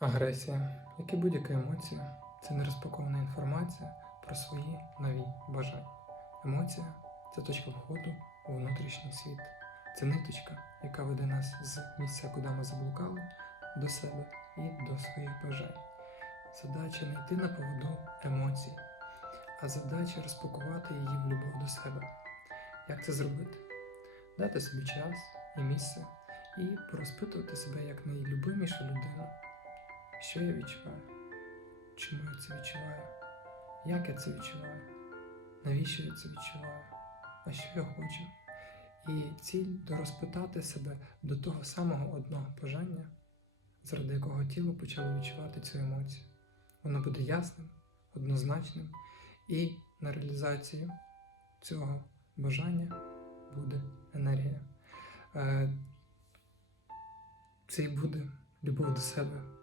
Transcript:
Агресія, як і будь-яка емоція, це нерозпакована інформація про свої нові бажання. Емоція це точка входу у внутрішній світ. Це ниточка, яка веде нас з місця, куди ми заблукали, до себе і до своїх бажань. Задача не йти на поводу емоцій, а задача розпакувати її в любов до себе. Як це зробити? Дати собі час і місце і порозпитувати себе як найлюбимішу людину. Що я відчуваю? Чому я це відчуваю? Як я це відчуваю? Навіщо я це відчуваю? А що я хочу? І ціль дорозпитати себе до того самого одного бажання, заради якого тіло почало відчувати цю емоцію. Воно буде ясним, однозначним, і на реалізацію цього бажання буде енергія. Е, Це і буде любов до себе,